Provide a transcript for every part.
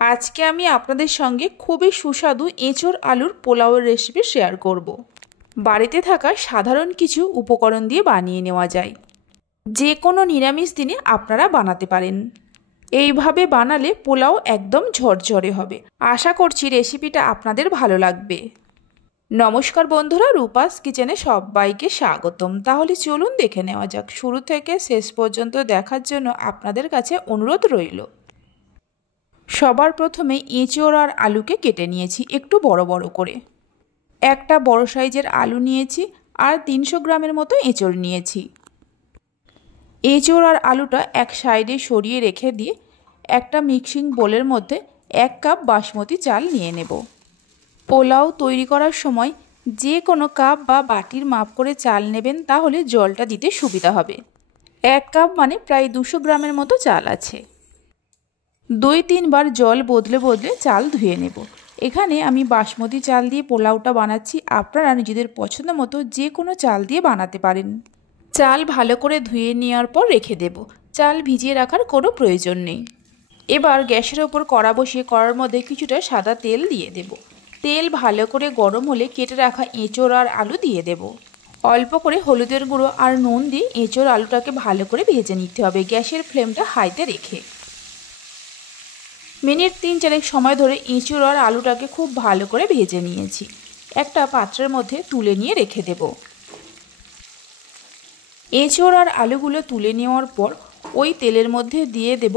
আজকে আমি আপনাদের সঙ্গে খুবই সুস্বাদু এঁচোড় আলুর পোলাওয়ের রেসিপি শেয়ার করব। বাড়িতে থাকা সাধারণ কিছু উপকরণ দিয়ে বানিয়ে নেওয়া যায়। যে কোনো নিরামিষ দিনে আপনারা বানাতে পারেন। এইভাবে বানালে পোলাও একদম ঝরঝরে হবে। আশা করছি রেসিপিটা আপনাদের ভালো লাগবে। নমস্কার বন্ধুরা, রূপাস কিচেনে সবাইকে স্বাগতম। তাহলে চলুন দেখে নেওয়া যাক। শুরু থেকে শেষ পর্যন্ত দেখার জন্য আপনাদের কাছে অনুরোধ রইল। সবার প্রথমে এঁচোড় আর আলুকে কেটে নিয়েছি একটু বড় বড় করে। একটা বড় সাইজের আলু নিয়েছি আর 300 গ্রামের মতো এঁচোড় নিয়েছি। এঁচোড় আর আলুটা এক সাইডে সরিয়ে রেখে দিয়ে একটা মিক্সিং বোলের মধ্যে 1 কাপ বাসমতি চাল নিয়ে নেব। পোলাও তৈরি করার সময় যে কোনো কাপ বা বাটির মাপ করে চাল নেবেন, তাহলে জলটা দিতে সুবিধা হবে। 1 কাপ মানে প্রায় 200 গ্রামের মতো চাল আছে। 2-3 বার জল বদলে বদলে চাল ধুয়ে নেব। এখানে আমি বাসমতি চাল দিয়ে পোলাওটা বানাচ্ছি। আপনারা নিজেদের পছন্দ মতো যে কোনো চাল দিয়ে বানাতে পারেন। চাল ভালো করে ধুয়ে নেওয়ার পর রেখে দেব। চাল ভিজিয়ে রাখার কোনো প্রয়োজন নেই। এবার গ্যাসের ওপর কড়া বসিয়ে কড়ার মধ্যে কিছুটা সাদা তেল দিয়ে দেব। তেল ভালো করে গরম হলে কেটে রাখা এঁচোড় আর আলু দিয়ে দেব। অল্প করে হলুদের গুঁড়ো আর নুন দিয়ে এঁচোড় আলুটাকে ভালো করে ভেজে নিতে হবে, গ্যাসের ফ্লেমটা হাইতে রেখে। মিনিট 3-4 সময় ধরে এঁচোড় আর আলুটাকে খুব ভালো করে ভেজে নিয়েছি। একটা পাত্রের মধ্যে তুলে নিয়ে রেখে দেব। এঁচোড় আর আলুগুলো তুলে নেওয়ার পর ওই তেলের মধ্যে দিয়ে দেব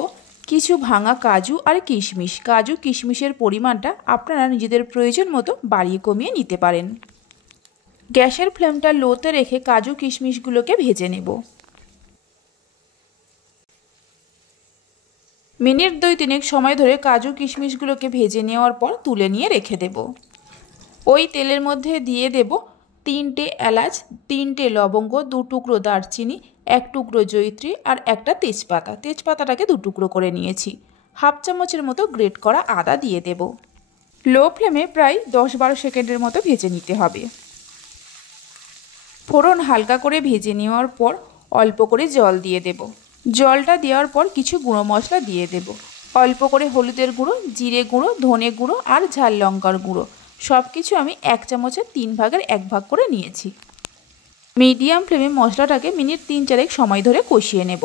কিছু ভাঙা কাজু আর কিশমিশ। কাজু কিশমিশের পরিমাণটা আপনারা নিজেদের প্রয়োজন মতো বাড়িয়ে কমিয়ে নিতে পারেন। গ্যাসের ফ্লেমটা লোতে রেখে কাজু কিশমিশগুলোকে ভেজে নেব। মিনিট 2-3 সময় ধরে কাজু কিশমিশগুলোকে ভেজে নেওয়ার পর তুলে নিয়ে রেখে দেব। ওই তেলের মধ্যে দিয়ে দেব 3টে এলাচ, 3টে লবঙ্গ, 2 টুকরো দারচিনি, 1 টুকরো জয়িত্রী আর একটা তেজপাতা। তেজপাতাটাকে 2 টুকরো করে নিয়েছি। হাফ চামচের মতো গ্রেট করা আদা দিয়ে দেব। লো ফ্লেমে প্রায় 10-12 সেকেন্ডের মতো ভেজে নিতে হবে। ফোড়ন হালকা করে ভেজে নেওয়ার পর অল্প করে জল দিয়ে দেব। জলটা দেওয়ার পর কিছু গুঁড়ো মশলা দিয়ে দেব। অল্প করে হলুদের গুঁড়ো, জিরে গুঁড়ো, ধনে গুঁড়ো আর ঝাল লঙ্কার গুঁড়ো। সব কিছু আমি 1 চামচের 3 ভাগের 1 ভাগ করে নিয়েছি। মিডিয়াম ফ্লেমে মশলাটাকে মিনিট 3-4 সময় ধরে কষিয়ে নেব।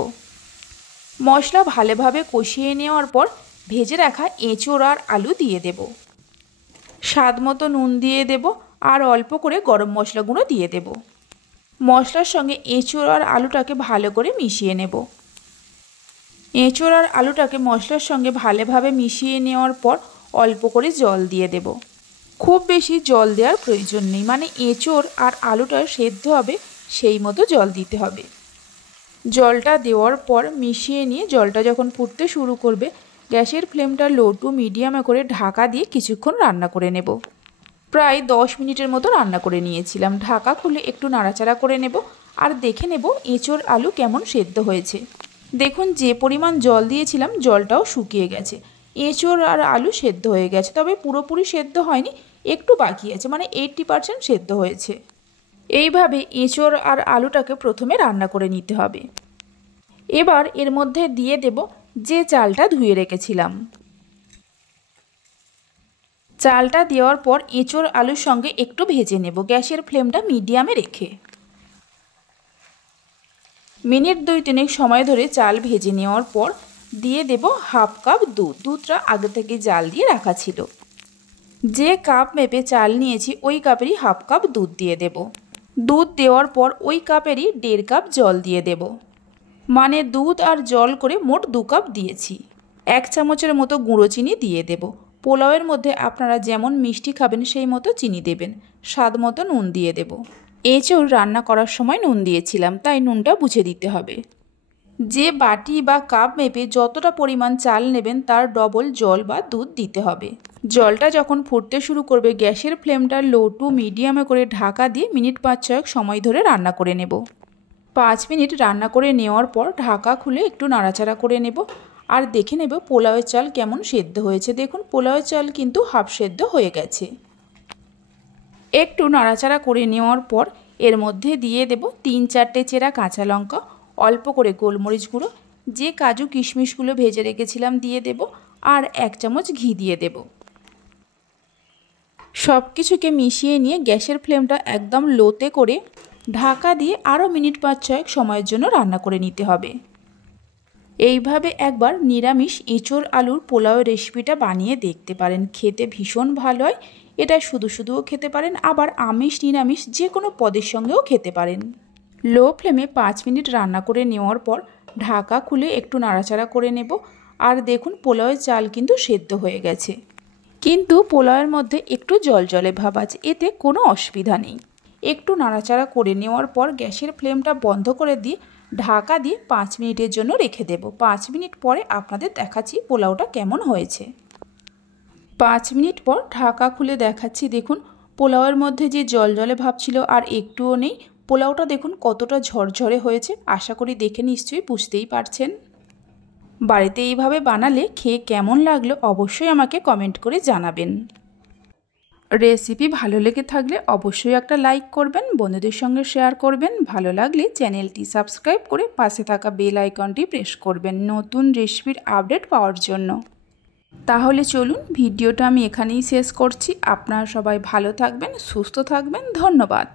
মশলা ভালোভাবে কষিয়ে নেওয়ার পর ভেজে রাখা এঁচোড় আর আলু দিয়ে দেব। স্বাদ মতো নুন দিয়ে দেব আর অল্প করে গরম মশলা গুঁড়ো দিয়ে দেব। মশলার সঙ্গে এঁচোড় আর আলুটাকে ভালো করে মিশিয়ে নেব। এঁচোড় আর আলুটাকে মশলার সঙ্গে ভালোভাবে মিশিয়ে নেওয়ার পর অল্প করে জল দিয়ে দেব। খুব বেশি জল দেওয়ার প্রয়োজন নেই, মানে এঁচোড় আর আলুটা সেদ্ধ হবে সেই মতো জল দিতে হবে। জলটা দেওয়ার পর মিশিয়ে নিয়ে জলটা যখন ফুটতে শুরু করবে, গ্যাসের ফ্লেমটা লো টু মিডিয়ামে করে ঢাকা দিয়ে কিছুক্ষণ রান্না করে নেব। প্রায় 10 মিনিটের মতো রান্না করে নিয়েছিলাম। ঢাকা খুলে একটু নাড়াচাড়া করে নেব আর দেখে নেব এঁচোড় আলু কেমন সেদ্ধ হয়েছে। দেখুন যে পরিমাণ জল দিয়েছিলাম জলটাও শুকিয়ে গেছে। এঁচোড় আর আলু সেদ্ধ হয়ে গেছে, তবে পুরোপুরি সেদ্ধ হয়নি, একটু বাকি আছে, মানে 80% সেদ্ধ হয়েছে। এইভাবে এঁচোড় আর আলুটাকে প্রথমে রান্না করে নিতে হবে। এবার এর মধ্যে দিয়ে দেব যে চালটা ধুয়ে রেখেছিলাম। চালটা দেওয়ার পর এঁচোড় আলুর সঙ্গে একটু ভেজে নেব, গ্যাসের ফ্লেমটা মিডিয়ামে রেখে। মিনিট 2-3 সময় ধরে চাল ভেজে নেওয়ার পর দিয়ে দেব হাফ কাপ দুধ। দুধটা আগে থেকে জাল দিয়ে রাখা ছিল। যে কাপ মেপে চাল নিয়েছি ওই কাপেরই হাফ কাপ দুধ দিয়ে দেব। দুধ দেওয়ার পর ওই কাপেরই 1.5 কাপ জল দিয়ে দেব, মানে দুধ আর জল করে মোট 2 কাপ দিয়েছি। 1 চামচের মতো গুঁড়ো চিনি দিয়ে দেব। পোলাওয়ের মধ্যে আপনারা যেমন মিষ্টি খাবেন সেই মতো চিনি দেবেন। স্বাদ মতো নুন দিয়ে দেব। এঁচোড় রান্না করার সময় নুন দিয়েছিলাম, তাই নুনটা বুঝে দিতে হবে। যে বাটি বা কাপ মেপে যতটা পরিমাণ চাল নেবেন তার ডবল জল বা দুধ দিতে হবে। জলটা যখন ফুটতে শুরু করবে, গ্যাসের ফ্লেমটা লো টু মিডিয়ামে করে ঢাকা দিয়ে মিনিট 5-6 সময় ধরে রান্না করে নেব। 5 মিনিট রান্না করে নেওয়ার পর ঢাকা খুলে একটু নাড়াচাড়া করে নেব আর দেখে নেব পোলাওয়ের চাল কেমন সেদ্ধ হয়েছে। দেখুন পোলাওয়ের চাল কিন্তু হাফ সেদ্ধ হয়ে গেছে। একটু নাড়াচাড়া করে নেওয়ার পর এর মধ্যে দিয়ে দেব 3-4টে চেরা কাঁচা লঙ্কা, অল্প করে গোলমরিচ গুঁড়ো, যে কাজু কিশমিশগুলো ভেজে রেখেছিলাম দিয়ে দেব আর 1 চামচ ঘি দিয়ে দেব। সব কিছুকে মিশিয়ে নিয়ে গ্যাসের ফ্লেমটা একদম লোতে করে ঢাকা দিয়ে আরও মিনিট 5-6 সময়ের জন্য রান্না করে নিতে হবে। এইভাবে একবার নিরামিষ এঁচোড় আলুর পোলাওয়ের রেসিপিটা বানিয়ে দেখতে পারেন, খেতে ভীষণ ভালো হয়। এটা শুধু শুধুও খেতে পারেন, আবার আমিষ নিরামিষ যে কোনো পদের সঙ্গেও খেতে পারেন। লো ফ্লেমে 5 মিনিট রান্না করে নেওয়ার পর ঢাকা খুলে একটু নাড়াচাড়া করে নেব। আর দেখুন পোলাওয়ের চাল কিন্তু সেদ্ধ হয়ে গেছে, কিন্তু পোলাওয়ের মধ্যে একটু জলজলে ভাব আছে, এতে কোনো অসুবিধা নেই। একটু নাড়াচাড়া করে নেওয়ার পর গ্যাসের ফ্লেমটা বন্ধ করে দিয়ে ঢাকা দিয়ে 5 মিনিটের জন্য রেখে দেব। 5 মিনিট পরে আপনাদের দেখাচ্ছি পোলাওটা কেমন হয়েছে। 5 মিনিট পর ঢাকা খুলে দেখাচ্ছি, দেখুন পোলাওয়ের মধ্যে যে জলজলে ভাব ছিল আর একটুও নেই। পোলাওটা দেখুন কতটা ঝরঝরে হয়েছে, আশা করি দেখে নিশ্চয়ই বুঝতেই পারছেন। বাড়িতে এইভাবে বানালে খেয়ে কেমন লাগলো অবশ্যই আমাকে কমেন্ট করে জানাবেন। রেসিপি ভালো লেগে থাকলে অবশ্যই একটা লাইক করবেন, বন্ধুদের সঙ্গে শেয়ার করবেন। ভালো লাগলে চ্যানেলটি সাবস্ক্রাইব করে পাশে থাকা বেল আইকনটি প্রেস করবেন নতুন রেসিপির আপডেট পাওয়ার জন্য। তাহলে চলুন ভিডিওটা আমি এখানেই শেষ করছি। আপনারা সবাই ভালো থাকবেন, সুস্থ থাকবেন। ধন্যবাদ।